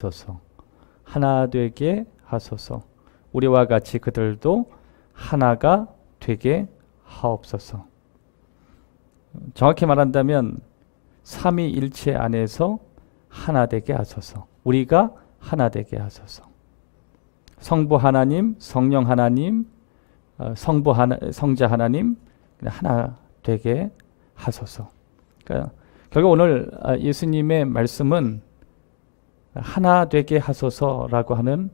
하소서. 하나 되게 하소서. 우리와 같이 그들도 하나가 되게 하옵소서. 정확히 말한다면 삼위일체 안에서 하나 되게 하소서. 우리가 하나 되게 하소서. 성부 하나님, 성령 하나님, 성자 하나님 하나 되게 하소서. 그러니까 결국 오늘 예수님의 말씀은 하나 되게 하소서라고 하는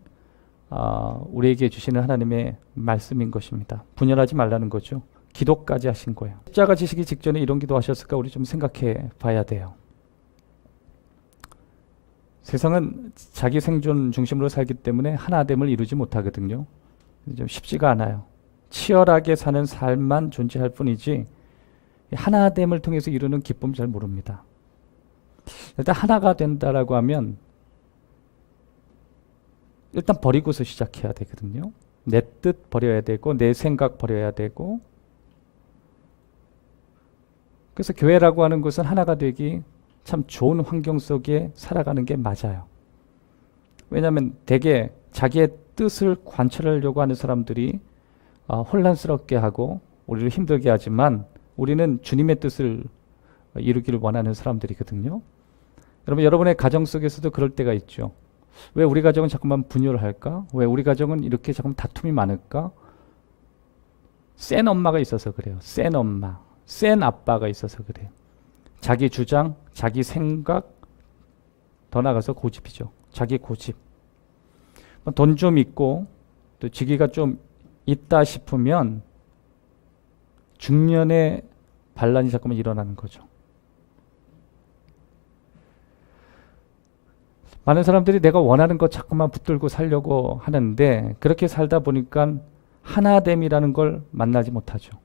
우리에게 주시는 하나님의 말씀인 것입니다. 분열하지 말라는 거죠. 기도까지 하신 거예요. 십자가 지시기 직전에 이런 기도하셨을까 우리 좀 생각해 봐야 돼요. 세상은 자기 생존 중심으로 살기 때문에 하나됨을 이루지 못하거든요. 좀 쉽지가 않아요. 치열하게 사는 삶만 존재할 뿐이지 하나됨을 통해서 이루는 기쁨 잘 모릅니다. 일단 하나가 된다라고 하면 일단 버리고서 시작해야 되거든요. 내 뜻 버려야 되고 내 생각 버려야 되고. 그래서 교회라고 하는 것은 하나가 되기 참 좋은 환경 속에 살아가는 게 맞아요. 왜냐하면 대개 자기의 뜻을 관철하려고 하는 사람들이 혼란스럽게 하고 우리를 힘들게 하지만 우리는 주님의 뜻을 이루기를 원하는 사람들이거든요. 여러분, 여러분의 가정 속에서도 그럴 때가 있죠. 왜 우리 가정은 자꾸만 분열을 할까? 왜 우리 가정은 이렇게 자꾸만 다툼이 많을까? 센 엄마가 있어서 그래요. 센 엄마, 센 아빠가 있어서 그래요. 자기 주장, 자기 생각, 더 나아가서 고집이죠. 자기 고집. 돈 좀 있고 또 직위가 좀 있다 싶으면 중년의 반란이 자꾸만 일어나는 거죠. 많은 사람들이 내가 원하는 것 자꾸만 붙들고 살려고 하는데 그렇게 살다 보니까 하나됨이라는 걸 만나지 못하죠.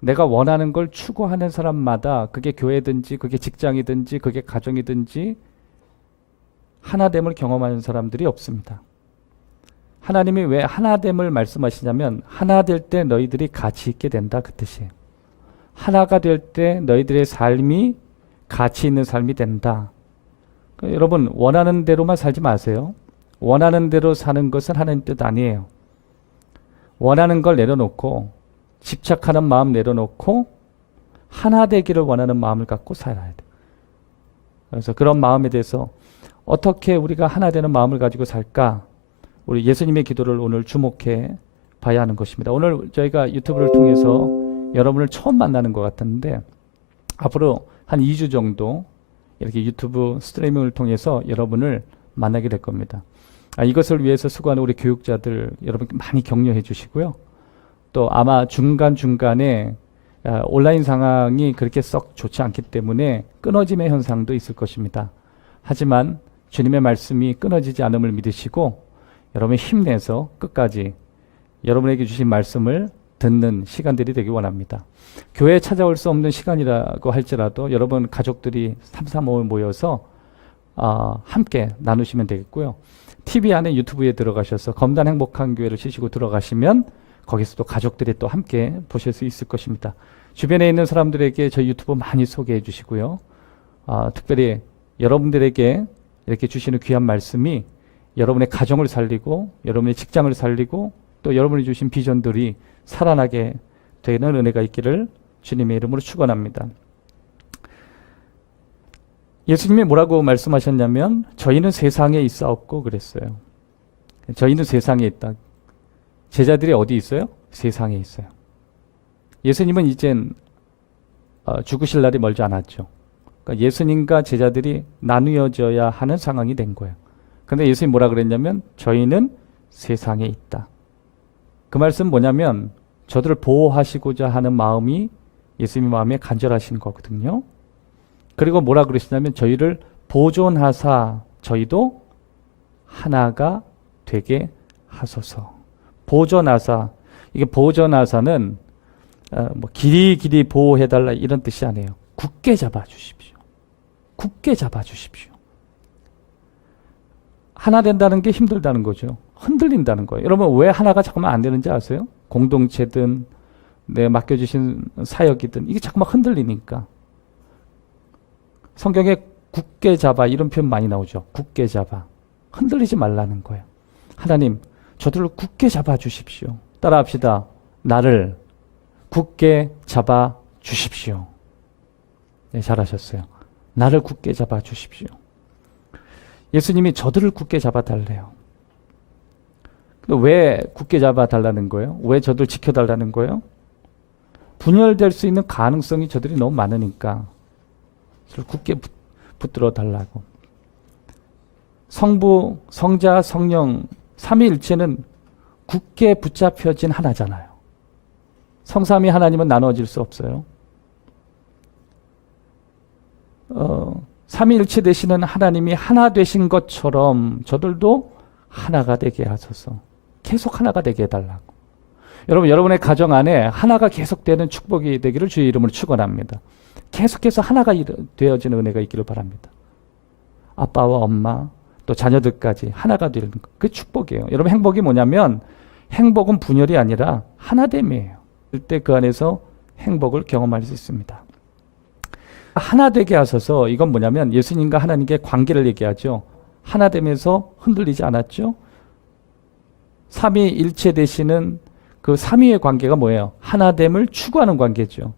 내가 원하는 걸 추구하는 사람마다 그게 교회든지 그게 직장이든지 그게 가정이든지 하나됨을 경험하는 사람들이 없습니다. 하나님이 왜 하나됨을 말씀하시냐면 하나 될 때 너희들이 가치 있게 된다 그 뜻이에요. 하나가 될 때 너희들의 삶이 가치 있는 삶이 된다. 그러니까 여러분 원하는 대로만 살지 마세요. 원하는 대로 사는 것은 하나님 뜻 아니에요. 원하는 걸 내려놓고 집착하는 마음 내려놓고 하나 되기를 원하는 마음을 갖고 살아야 돼요. 그래서 그런 마음에 대해서 어떻게 우리가 하나 되는 마음을 가지고 살까? 우리 예수님의 기도를 오늘 주목해 봐야 하는 것입니다. 오늘 저희가 유튜브를 통해서 여러분을 처음 만나는 것 같은데 앞으로 한 2주 정도 이렇게 유튜브 스트리밍을 통해서 여러분을 만나게 될 겁니다. 이것을 위해서 수고하는 우리 교육자들 여러분 많이 격려해 주시고요. 또 아마 중간중간에 온라인 상황이 그렇게 썩 좋지 않기 때문에 끊어짐의 현상도 있을 것입니다. 하지만 주님의 말씀이 끊어지지 않음을 믿으시고 여러분이 힘내서 끝까지 여러분에게 주신 말씀을 듣는 시간들이 되기 원합니다. 교회에 찾아올 수 없는 시간이라고 할지라도 여러분 가족들이 335 모여서 함께 나누시면 되겠고요. TV 안에 유튜브에 들어가셔서 검단 행복한 교회를 치시고 들어가시면 거기서도 가족들이 또 함께 보실 수 있을 것입니다. 주변에 있는 사람들에게 저희 유튜브 많이 소개해 주시고요. 특별히 여러분들에게 이렇게 주시는 귀한 말씀이 여러분의 가정을 살리고 여러분의 직장을 살리고 또 여러분이 주신 비전들이 살아나게 되는 은혜가 있기를 주님의 이름으로 축원합니다. 예수님이 뭐라고 말씀하셨냐면 저희는 세상에 있사옵고 그랬어요. 저희는 세상에 있다. 제자들이 어디 있어요? 세상에 있어요. 예수님은 이젠 죽으실 날이 멀지 않았죠. 그러니까 예수님과 제자들이 나누어져야 하는 상황이 된 거예요. 그런데 예수님이 뭐라 그랬냐면 저희는 세상에 있다. 그 말씀은 뭐냐면 저들을 보호하시고자 하는 마음이 예수님 마음에 간절하신 거거든요. 그리고 뭐라 그러시냐면 저희를 보존하사 저희도 하나가 되게 하소서. 보존하사, 이게 보존하사는 뭐 길이 보호해달라 이런 뜻이 아니에요. 굳게 잡아주십시오. 굳게 잡아주십시오. 하나 된다는 게 힘들다는 거죠. 흔들린다는 거예요. 여러분 왜 하나가 자꾸만 안 되는지 아세요? 공동체든 내 맡겨주신 사역이든 이게 자꾸만 흔들리니까. 성경에 굳게 잡아, 이런 표현 많이 나오죠. 굳게 잡아. 흔들리지 말라는 거예요. 하나님, 저들을 굳게 잡아 주십시오. 따라합시다. 나를 굳게 잡아 주십시오. 네, 잘하셨어요. 나를 굳게 잡아 주십시오. 예수님이 저들을 굳게 잡아 달래요. 왜 굳게 잡아 달라는 거예요? 왜 저들 지켜달라는 거예요? 분열될 수 있는 가능성이 저들이 너무 많으니까 저를 굳게 붙들어 달라고. 성부, 성자, 성령 삼위일체는 굳게 붙잡혀진 하나잖아요. 성삼위 하나님은 나눠질 수 없어요. 삼위일체 되시는 하나님이 하나 되신 것처럼 저들도 하나가 되게 하소서. 계속 하나가 되게 해달라고. 여러분, 여러분의 가정 안에 하나가 계속되는 축복이 되기를 주의 이름으로 축원합니다. 계속해서 하나가 되어지는 은혜가 있기를 바랍니다. 아빠와 엄마 또 자녀들까지 하나가 되는 것, 그게 축복이에요. 여러분, 행복이 뭐냐면 행복은 분열이 아니라 하나됨이에요. 그때 그 안에서 행복을 경험할 수 있습니다. 하나 되게 하셔서, 이건 뭐냐면 예수님과 하나님의 관계를 얘기하죠. 하나됨에서 흔들리지 않았죠. 삼위일체 되시는 그 삼위의 관계가 뭐예요? 하나됨을 추구하는 관계죠.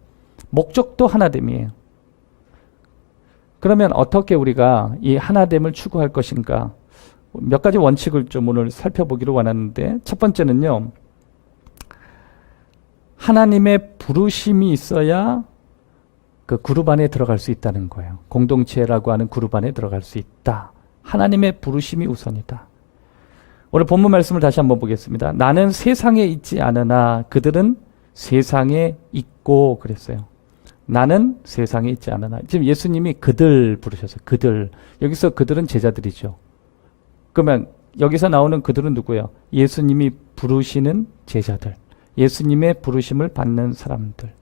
목적도 하나됨이에요. 그러면 어떻게 우리가 이 하나됨을 추구할 것인가? 몇 가지 원칙을 좀 오늘 살펴보기로 원하는데, 첫 번째는요, 하나님의 부르심이 있어야 그 그룹 안에 들어갈 수 있다는 거예요. 공동체라고 하는 그룹 안에 들어갈 수 있다. 하나님의 부르심이 우선이다. 오늘 본문 말씀을 다시 한번 보겠습니다. 나는 세상에 있지 않으나 그들은 세상에 있고, 그랬어요. 나는 세상에 있지 않으나. 지금 예수님이 그들 부르셨어요. 그들. 여기서 그들은 제자들이죠. 그러면 여기서 나오는 그들은 누구예요? 예수님이 부르시는 제자들. 예수님의 부르심을 받는 사람들.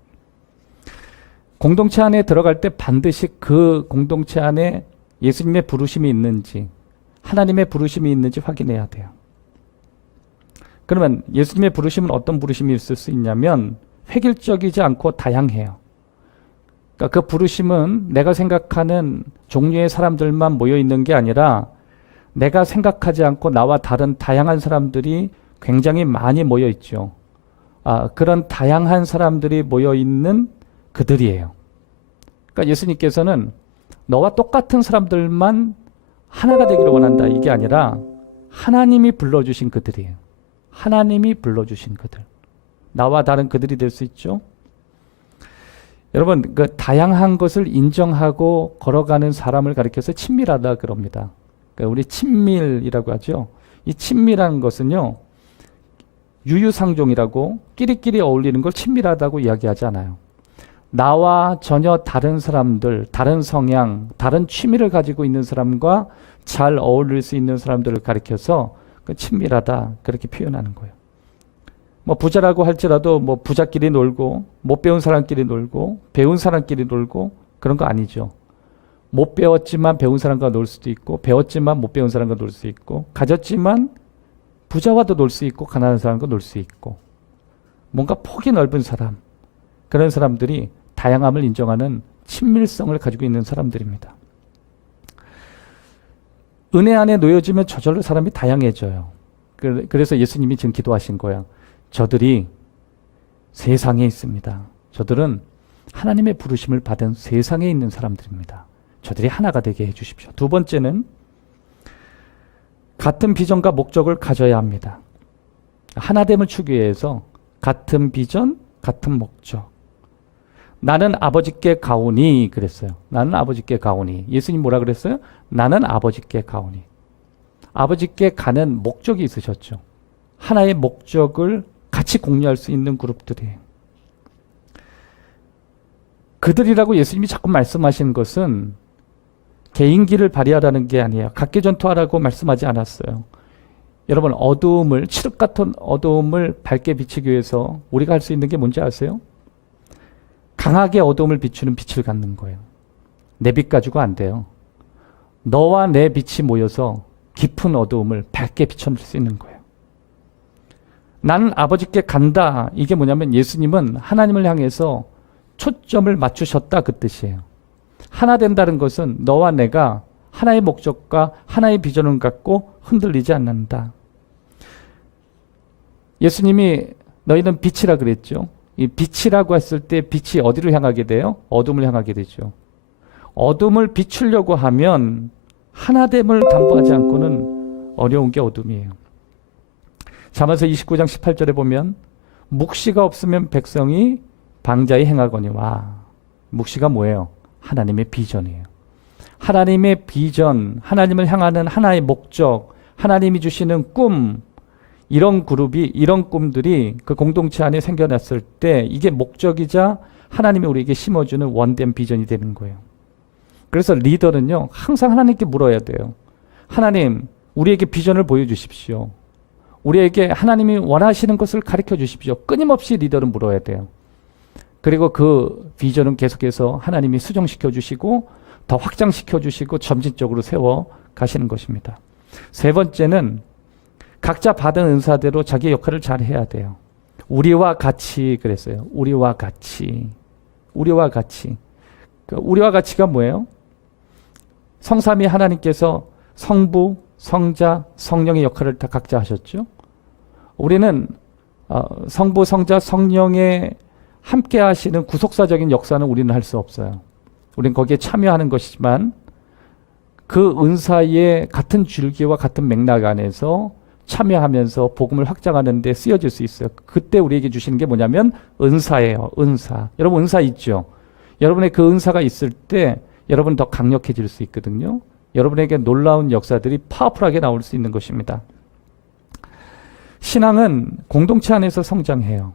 공동체 안에 들어갈 때 반드시 그 공동체 안에 예수님의 부르심이 있는지, 하나님의 부르심이 있는지 확인해야 돼요. 그러면 예수님의 부르심은 어떤 부르심이 있을 수 있냐면 획일적이지 않고 다양해요. 그러니까 그 부르심은 내가 생각하는 종류의 사람들만 모여 있는 게 아니라 내가 생각하지 않고 나와 다른 다양한 사람들이 굉장히 많이 모여 있죠. 그런 다양한 사람들이 모여 있는 그들이에요. 그러니까 예수님께서는 너와 똑같은 사람들만 하나가 되기를 원한다, 이게 아니라 하나님이 불러주신 그들이에요. 하나님이 불러주신 그들. 나와 다른 그들이 될 수 있죠. 여러분, 그 다양한 것을 인정하고 걸어가는 사람을 가리켜서 친밀하다 그럽니다. 그러니까 우리 친밀이라고 하죠. 이 친밀한 것은요, 유유상종이라고 끼리끼리 어울리는 걸 친밀하다고 이야기하지 않아요. 나와 전혀 다른 사람들, 다른 성향, 다른 취미를 가지고 있는 사람과 잘 어울릴 수 있는 사람들을 가리켜서 그 친밀하다, 그렇게 표현하는 거예요. 뭐 부자라고 할지라도 뭐 부자끼리 놀고, 못 배운 사람끼리 놀고, 배운 사람끼리 놀고, 그런 거 아니죠. 못 배웠지만 배운 사람과 놀 수도 있고, 배웠지만 못 배운 사람과 놀 수 있고, 가졌지만 부자와도 놀 수 있고, 가난한 사람과 놀 수 있고, 뭔가 폭이 넓은 사람, 그런 사람들이 다양함을 인정하는 친밀성을 가지고 있는 사람들입니다. 은혜 안에 놓여지면 저절로 사람이 다양해져요. 그래서 예수님이 지금 기도하신 거예요. 저들이 세상에 있습니다. 저들은 하나님의 부르심을 받은 세상에 있는 사람들입니다. 저들이 하나가 되게 해주십시오. 두 번째는 같은 비전과 목적을 가져야 합니다. 하나됨을 추구하기 위해서 같은 비전, 같은 목적. 나는 아버지께 가오니, 그랬어요. 나는 아버지께 가오니. 예수님 뭐라 그랬어요? 나는 아버지께 가오니. 아버지께 가는 목적이 있으셨죠. 하나의 목적을 같이 공유할 수 있는 그룹들이에요. 그들이라고 예수님이 자꾸 말씀하시는 것은 개인기를 발휘하라는 게 아니에요. 각개전투하라고 말씀하지 않았어요. 여러분, 어두움을, 칠흑 같은 어두움을 밝게 비추기 위해서 우리가 할 수 있는 게 뭔지 아세요? 강하게 어두움을 비추는 빛을 갖는 거예요. 내 빛 가지고 안 돼요. 너와 내 빛이 모여서 깊은 어두움을 밝게 비춰낼 수 있는 거예요. 나는 아버지께 간다. 이게 뭐냐면 예수님은 하나님을 향해서 초점을 맞추셨다, 그 뜻이에요. 하나 된다는 것은 너와 내가 하나의 목적과 하나의 비전을 갖고 흔들리지 않는다. 예수님이 너희는 빛이라 그랬죠. 이 빛이라고 했을 때 빛이 어디로 향하게 돼요? 어둠을 향하게 되죠. 어둠을 비추려고 하면 하나됨을 담보하지 않고는 어려운 게 어둠이에요. 잠언서 29장 18절에 보면 묵시가 없으면 백성이 방자히 행하거니와. 묵시가 뭐예요? 하나님의 비전이에요. 하나님의 비전, 하나님을 향하는 하나의 목적, 하나님이 주시는 꿈, 이런 그룹이, 이런 꿈들이 그 공동체 안에 생겨났을 때 이게 목적이자 하나님이 우리에게 심어주는 원된 비전이 되는 거예요. 그래서 리더는요, 항상 하나님께 물어야 돼요. 하나님, 우리에게 비전을 보여주십시오. 우리에게 하나님이 원하시는 것을 가르쳐 주십시오. 끊임없이 리더는 물어야 돼요. 그리고 그 비전은 계속해서 하나님이 수정시켜 주시고 더 확장시켜 주시고 점진적으로 세워 가시는 것입니다. 세 번째는 각자 받은 은사대로 자기 역할을 잘 해야 돼요. 우리와 같이 그랬어요. 우리와 같이. 우리와 같이. 우리와 같이가 뭐예요? 성삼위 하나님께서 성부, 성자, 성령의 역할을 다 각자 하셨죠. 우리는 성부, 성자, 성령의 함께 하시는 구속사적인 역사는 우리는 할 수 없어요. 우리는 거기에 참여하는 것이지만 그 은사의 같은 줄기와 같은 맥락 안에서 참여하면서 복음을 확장하는 데 쓰여질 수 있어요. 그때 우리에게 주시는 게 뭐냐면 은사예요. 은사. 여러분 은사 있죠? 여러분의 그 은사가 있을 때 여러분 더 강력해질 수 있거든요. 여러분에게 놀라운 역사들이 파워풀하게 나올 수 있는 것입니다. 신앙은 공동체 안에서 성장해요.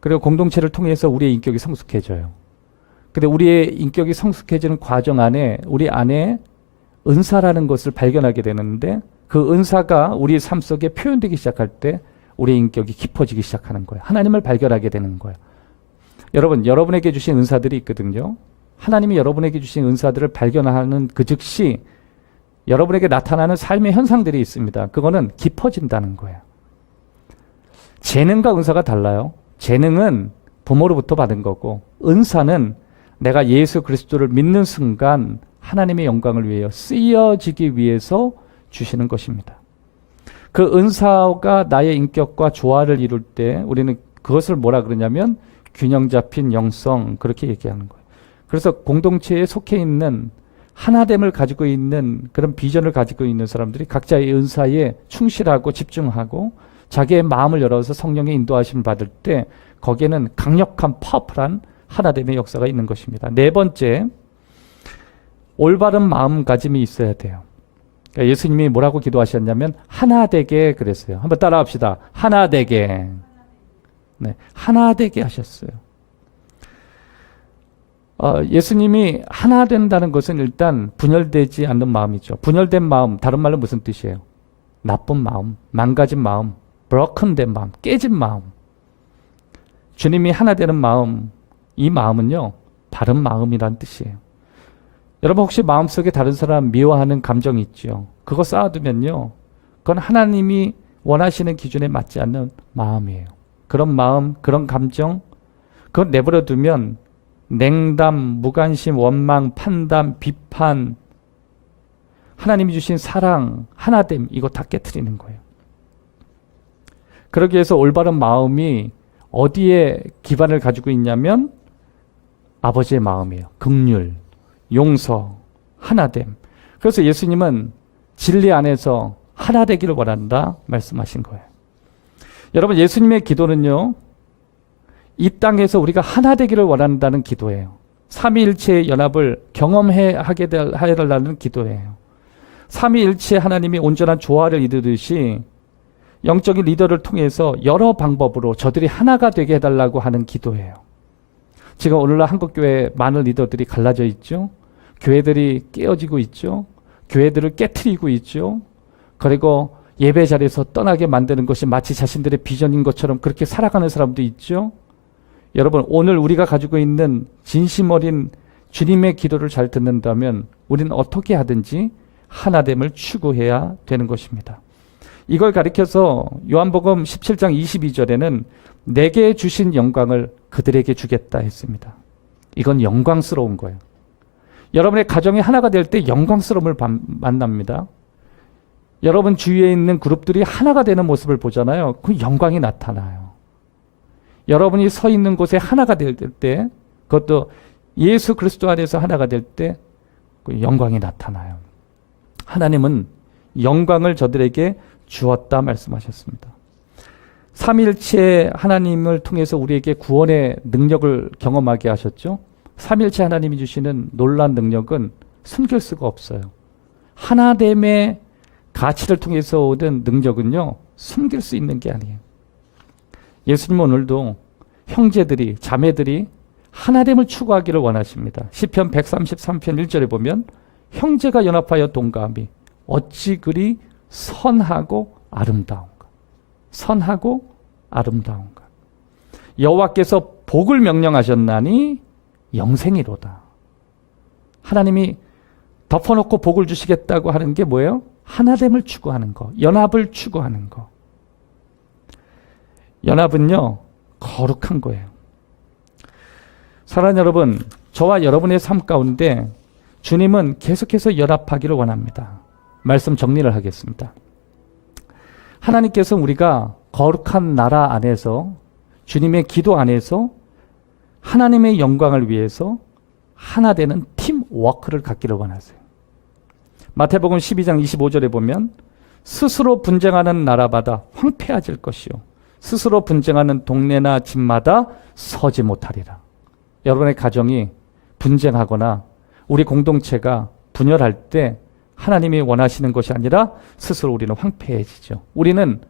그리고 공동체를 통해서 우리의 인격이 성숙해져요. 근데 우리의 인격이 성숙해지는 과정 안에 우리 안에 은사라는 것을 발견하게 되는데 그 은사가 우리 삶 속에 표현되기 시작할 때 우리의 인격이 깊어지기 시작하는 거예요. 하나님을 발견하게 되는 거예요. 여러분, 여러분에게 주신 은사들이 있거든요. 하나님이 여러분에게 주신 은사들을 발견하는 그 즉시 여러분에게 나타나는 삶의 현상들이 있습니다. 그거는 깊어진다는 거예요. 재능과 은사가 달라요. 재능은 부모로부터 받은 거고 은사는 내가 예수 그리스도를 믿는 순간 하나님의 영광을 위하여 쓰여지기 위해서 주시는 것입니다. 그 은사가 나의 인격과 조화를 이룰 때 우리는 그것을 뭐라 그러냐면 균형 잡힌 영성, 그렇게 얘기하는 거예요. 그래서 공동체에 속해 있는 하나됨을 가지고 있는 그런 비전을 가지고 있는 사람들이 각자의 은사에 충실하고 집중하고 자기의 마음을 열어서 성령의 인도하심을 받을 때 거기에는 강력한 파워풀한 하나됨의 역사가 있는 것입니다. 네 번째, 올바른 마음가짐이 있어야 돼요. 그러니까 예수님이 뭐라고 기도하셨냐면 하나 되게 그랬어요. 한번 따라합시다. 하나 되게. 네, 하나 되게 하셨어요. 예수님이 하나 된다는 것은 일단 분열되지 않는 마음이죠. 분열된 마음, 다른 말로 무슨 뜻이에요? 나쁜 마음, 망가진 마음, broken된 마음, 깨진 마음. 주님이 하나 되는 마음, 이 마음은요, 바른 마음이란 뜻이에요. 여러분 혹시 마음속에 다른 사람 미워하는 감정이 있죠? 그거 쌓아두면요, 그건 하나님이 원하시는 기준에 맞지 않는 마음이에요. 그런 마음, 그런 감정, 그건 내버려 두면 냉담, 무관심, 원망, 판단, 비판, 하나님이 주신 사랑, 하나됨, 이거 다 깨트리는 거예요. 그러기 위해서 올바른 마음이 어디에 기반을 가지고 있냐면 아버지의 마음이에요. 긍휼, 용서, 하나됨. 그래서 예수님은 진리 안에서 하나 되기를 원한다 말씀하신 거예요. 여러분 예수님의 기도는요, 이 땅에서 우리가 하나 되기를 원한다는 기도예요. 삼위일체의 연합을 경험하게 하려는 기도예요. 삼위일체 하나님이 온전한 조화를 이루듯이 영적인 리더를 통해서 여러 방법으로 저들이 하나가 되게 해달라고 하는 기도예요. 지금 오늘날 한국교회 많은 리더들이 갈라져 있죠. 교회들이 깨어지고 있죠. 교회들을 깨트리고 있죠. 그리고 예배 자리에서 떠나게 만드는 것이 마치 자신들의 비전인 것처럼 그렇게 살아가는 사람도 있죠. 여러분 오늘 우리가 가지고 있는 진심 어린 주님의 기도를 잘 듣는다면 우리는 어떻게 하든지 하나됨을 추구해야 되는 것입니다. 이걸 가리켜서 요한복음 17장 22절에는 내게 주신 영광을 그들에게 주겠다 했습니다. 이건 영광스러운 거예요. 여러분의 가정이 하나가 될 때 영광스러움을 만납니다. 여러분 주위에 있는 그룹들이 하나가 되는 모습을 보잖아요. 그 영광이 나타나요. 여러분이 서 있는 곳에 하나가 될 때, 그것도 예수 그리스도 안에서 하나가 될 때 그 영광이 나타나요. 하나님은 영광을 저들에게 주었다 말씀하셨습니다. 삼위일체 하나님을 통해서 우리에게 구원의 능력을 경험하게 하셨죠. 삼위일체 하나님이 주시는 놀라운 능력은 숨길 수가 없어요. 하나됨의 가치를 통해서 오는 능력은요, 숨길 수 있는 게 아니에요. 예수님은 오늘도 형제들이, 자매들이 하나됨을 추구하기를 원하십니다. 시편 133편 1절에 보면 형제가 연합하여 동감이 어찌 그리 선하고 아름다운가. 선하고 아름다운가. 여호와께서 복을 명령하셨나니 영생이로다. 하나님이 덮어놓고 복을 주시겠다고 하는 게 뭐예요? 하나됨을 추구하는 거, 연합을 추구하는 거. 연합은요, 거룩한 거예요. 사랑하는 여러분, 저와 여러분의 삶 가운데 주님은 계속해서 연합하기를 원합니다. 말씀 정리를 하겠습니다. 하나님께서 우리가 거룩한 나라 안에서, 주님의 기도 안에서 하나님의 영광을 위해서 하나 되는 팀워크를 갖기를 원하세요. 마태복음 12장 25절에 보면 스스로 분쟁하는 나라마다 황폐해질 것이요 스스로 분쟁하는 동네나 집마다 서지 못하리라. 여러분의 가정이 분쟁하거나 우리 공동체가 분열할 때 하나님이 원하시는 것이 아니라 스스로 우리는 황폐해지죠. 우리는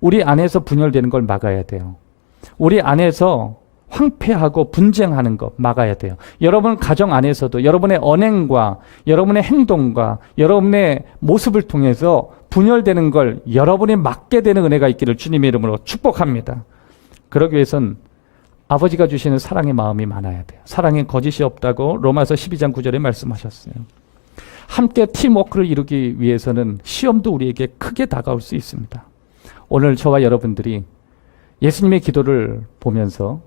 우리 안에서 분열되는 걸 막아야 돼요. 우리 안에서 황폐하고 분쟁하는 거 막아야 돼요. 여러분 가정 안에서도 여러분의 언행과 여러분의 행동과 여러분의 모습을 통해서 분열되는 걸 여러분이 막게 되는 은혜가 있기를 주님의 이름으로 축복합니다. 그러기 위해선 아버지가 주시는 사랑의 마음이 많아야 돼요. 사랑에 거짓이 없다고 로마서 12장 9절에 말씀하셨어요. 함께 팀워크를 이루기 위해서는 시험도 우리에게 크게 다가올 수 있습니다. 오늘 저와 여러분들이 예수님의 기도를 보면서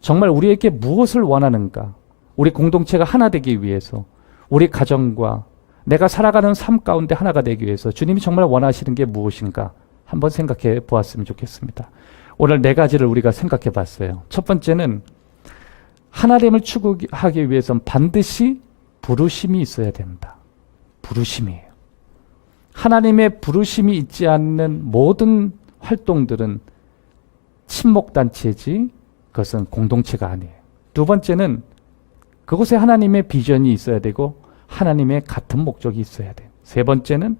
정말 우리에게 무엇을 원하는가, 우리 공동체가 하나 되기 위해서, 우리 가정과 내가 살아가는 삶 가운데 하나가 되기 위해서 주님이 정말 원하시는 게 무엇인가 한번 생각해 보았으면 좋겠습니다. 오늘 네 가지를 우리가 생각해 봤어요. 첫 번째는 하나됨을 추구하기 위해서는 반드시 부르심이 있어야 된다. 부르심이에요. 하나님의 부르심이 있지 않는 모든 활동들은 친목단체지 그것은 공동체가 아니에요. 두 번째는 그곳에 하나님의 비전이 있어야 되고 하나님의 같은 목적이 있어야 돼요. 세 번째는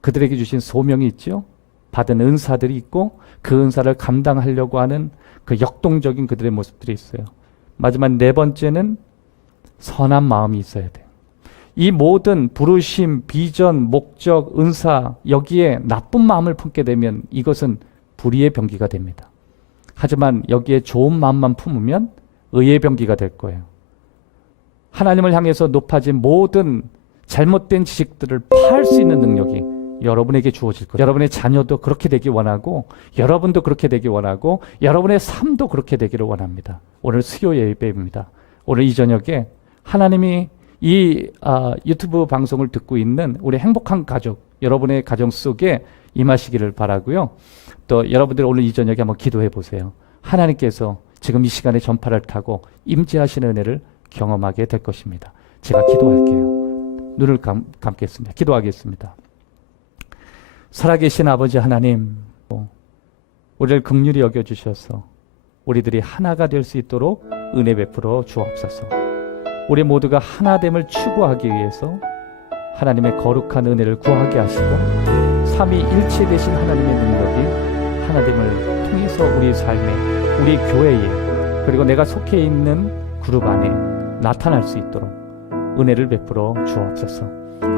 그들에게 주신 소명이 있죠. 받은 은사들이 있고 그 은사를 감당하려고 하는 그 역동적인 그들의 모습들이 있어요. 마지막 네 번째는 선한 마음이 있어야 돼요. 이 모든 부르심, 비전, 목적, 은사 여기에 나쁜 마음을 품게 되면 이것은 불의의 병기가 됩니다. 하지만 여기에 좋은 마음만 품으면 의의 병기가 될 거예요. 하나님을 향해서 높아진 모든 잘못된 지식들을 파할 수 있는 능력이 여러분에게 주어질 거예요. 여러분의 자녀도 그렇게 되기 원하고 여러분도 그렇게 되기 원하고 여러분의 삶도 그렇게 되기를 원합니다. 오늘 수요 예배입니다. 오늘 이 저녁에 하나님이 이 유튜브 방송을 듣고 있는 우리 행복한 가족, 여러분의 가정 속에 임하시기를 바라고요. 또 여러분들 오늘 이 저녁에 한번 기도해 보세요. 하나님께서 지금 이 시간에 전파를 타고 임재하시는 은혜를 경험하게 될 것입니다. 제가 기도할게요. 눈을 감겠습니다. 기도하겠습니다. 살아계신 아버지 하나님, 우리를 긍휼히 여겨주셔서 우리들이 하나가 될 수 있도록 은혜 베풀어 주옵소서. 우리 모두가 하나됨을 추구하기 위해서 하나님의 거룩한 은혜를 구하게 하시고 삼위일체 되신 하나님의 능력이 하나됨을 통해서 우리 삶에, 우리 교회에, 그리고 내가 속해 있는 그룹 안에 나타날 수 있도록 은혜를 베풀어 주옵소서.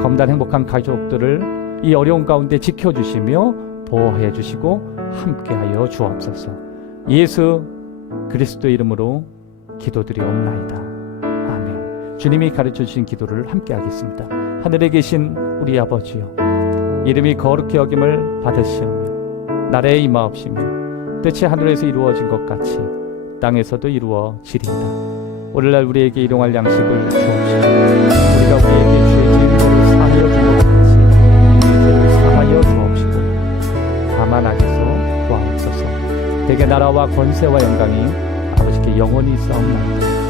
검단 행복한 가족들을 이 어려운 가운데 지켜주시며 보호해 주시고 함께하여 주옵소서. 예수 그리스도 이름으로 기도드리옵나이다. 아멘. 주님이 가르쳐 주신 기도를 함께하겠습니다. 하늘에 계신 우리 아버지여, 이름이 거룩히 여김을 받으시오며 나라에 임하옵시며 뜻이 하늘에서 이루어진 것 같이 땅에서도 이루어지리이다. 오늘날 우리에게 일용할 양식을 주옵시고 우리가 우리에게 주의 죄를 사하여 주는 것 같이 우리 죄를 사하여 주옵시고 다만 악에서 구하옵소서. 대개 나라와 권세와 영광이 아버지께 영원히 있사옵나이다.